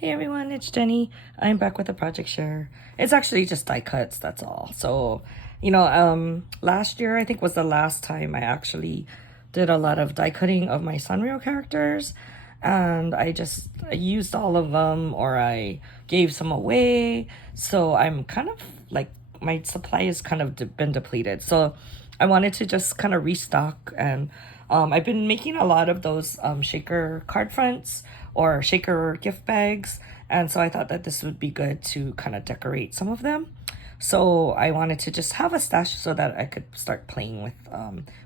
Hey everyone, it's Jenny. I'm back with a project share. It's actually just die cuts, that's all. So, last year I think was the last time I actually did a lot of die cutting of my Sanrio characters. And I used all of them or I gave some away. So I'm kind of like, my supply has kind of been depleted. So I wanted to just kind of restock and I've been making a lot of those shaker card fronts or shaker gift bags, and so I thought that this would be good to kind of decorate some of them. So I wanted to just have a stash so that I could start playing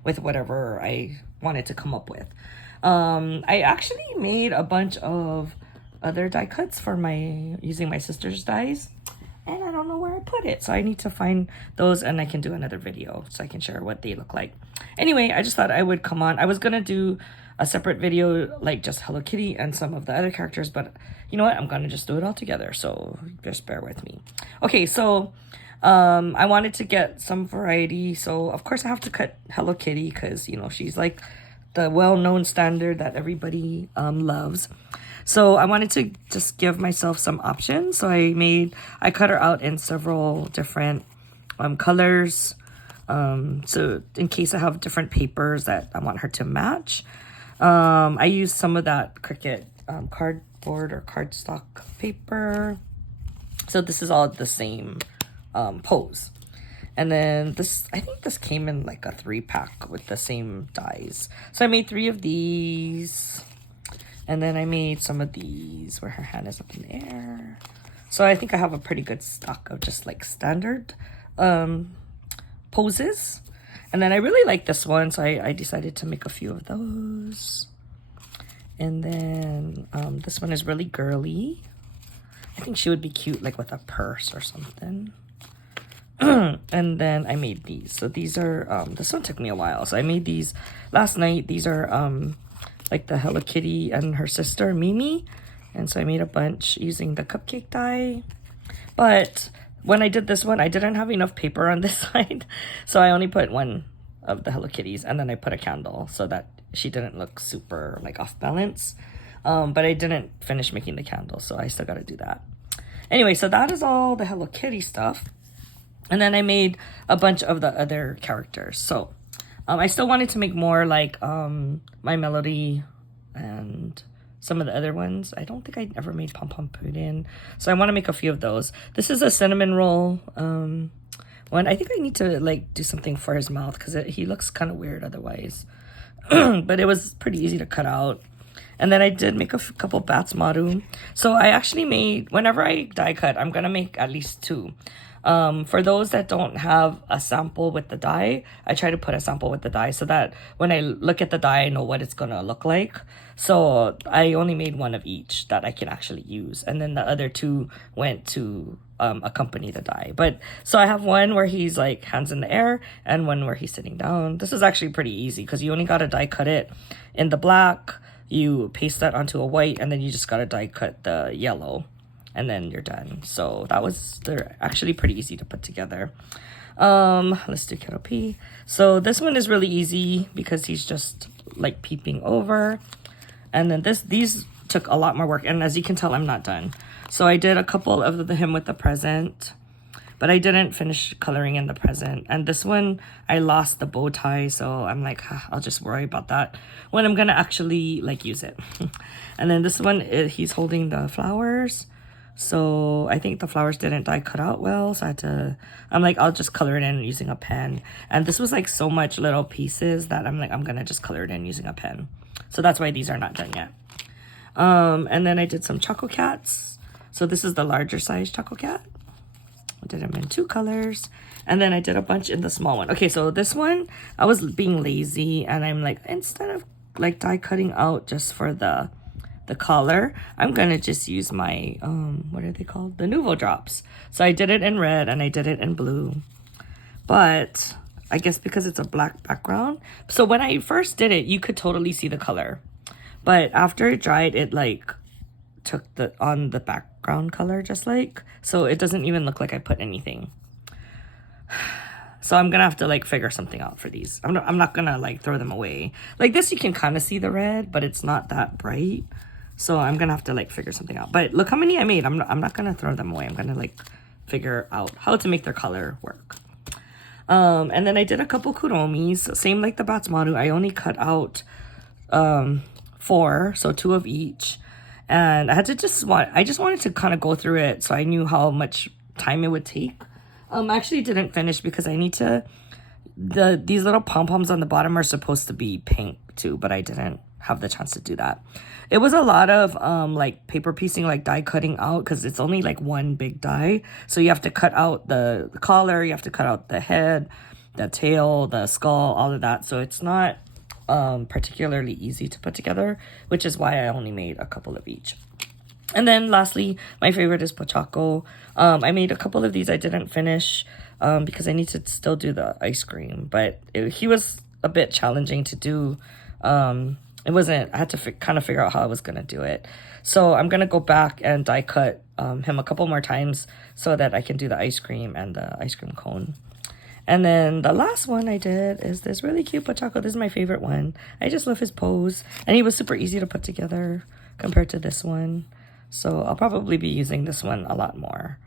with whatever I wanted to come up with. I actually made a bunch of other die cuts for using my sister's dies, and I don't know where I put it. So I need to find those and I can do another video so I can share what they look like. Anyway, I just thought I would come on. I was gonna do a separate video like just Hello Kitty and some of the other characters, but you know what? I'm gonna just do it all together. So just bear with me. Okay, so I wanted to get some variety. So of course I have to cut Hello Kitty because she's like the well-known standard that everybody loves. So I wanted to just give myself some options. So I cut her out in several different colors. So in case I have different papers that I want her to match. I used some of that Cricut cardboard or cardstock paper. So this is all the same pose. And then I think this came in like a 3-pack with the same dies. So I made 3 of these. And then I made some of these where her hand is up in the air. So I think I have a pretty good stock of just like standard poses. And then I really like this one, so I decided to make a few of those. And then this one is really girly. I think she would be cute like with a purse or something. And then I made these. So these are, this one took me a while. So I made these last night. These are like the Hello Kitty and her sister Mimi, and so I made a bunch using the cupcake die. But when I did this one, I didn't have enough paper on this side, so I only put one of the Hello Kitties, and then I put a candle so that she didn't look super like off balance. But I didn't finish making the candle, so I still got to do that. Anyway, so that is all the Hello Kitty stuff, and then I made a bunch of the other characters. So I still wanted to make more like My Melody and some of the other ones. I don't think I ever made Pom Pom Puddin'. So I want to make a few of those. This is a cinnamon roll one. I think I need to like do something for his mouth because he looks kind of weird otherwise. But it was pretty easy to cut out. And then I did make a couple bats maru. So I actually made, whenever I die cut, I'm going to make at least 2. For those that don't have a sample with the die, I try to put a sample with the die so that when I look at the die, I know what it's gonna look like. So I only made 1 of each that I can actually use. And then the other 2 went to accompany the die. But so I have one where he's like hands in the air and one where he's sitting down. This is actually pretty easy because you only gotta die cut it in the black. You paste that onto a white and then you just gotta die cut the yellow. And then you're done. So they're actually pretty easy to put together. Let's do Kiddo P. So this one is really easy because he's just like peeping over. And then these took a lot more work. And as you can tell, I'm not done. So I did a couple of him with the present, but I didn't finish coloring in the present. And this one, I lost the bow tie. So I'm like, I'll just worry about that when I'm gonna actually like use it. And then this one, he's holding the flowers. So I think the flowers didn't die cut out well, so I'm like, I'll just color it in using a pen. And this was like so much little pieces that I'm like, I'm gonna just color it in using a pen. So that's why these are not done yet. And then I did some Choco Cats. So this is the larger size Choco Cat. I did them in 2 colors. And then I did a bunch in the small one. Okay, so this one, I was being lazy and I'm like, instead of like die cutting out just for the collar, I'm gonna just use my what are they called, the Nuvo drops. So I did it in red and I did it in blue, but I guess because it's a black background, so when I first did it you could totally see the color, but after it dried it like took on the background color just like, so it doesn't even look like I put anything. So I'm gonna have to like figure something out for these. I'm not gonna like throw them away. Like this you can kind of see the red, but it's not that bright. So I'm gonna have to like figure something out. But look how many I made. I'm not gonna throw them away. I'm gonna like figure out how to make their color work. And then I did a couple kuromis, same like the Batsmaru. I only cut out 4, so 2 of each. And I just wanted to kind of go through it so I knew how much time it would take. I actually didn't finish because I need to, these little pom-poms on the bottom are supposed to be pink too, but I didn't have the chance to do that. It was a lot of like paper piecing, like die cutting out, because it's only like one big die. So you have to cut out the collar, you have to cut out the head, the tail, the skull, all of that. So it's not particularly easy to put together, which is why I only made a couple of each. And then lastly, my favorite is Pochacco. I made a couple of these I didn't finish because I need to still do the ice cream, but he was a bit challenging to do. It wasn't, I had to kind of figure out how I was going to do it. So I'm going to go back and die cut him a couple more times so that I can do the ice cream and the ice cream cone. And then the last one I did is this really cute Pochacco. This is my favorite one. I just love his pose. And he was super easy to put together compared to this one. So I'll probably be using this one a lot more.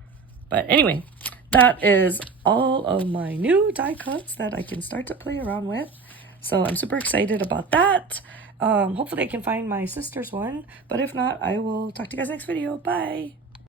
But anyway, that is all of my new die cuts that I can start to play around with. So I'm super excited about that. Hopefully I can find my sister's one. But if not, I will talk to you guys next video. Bye!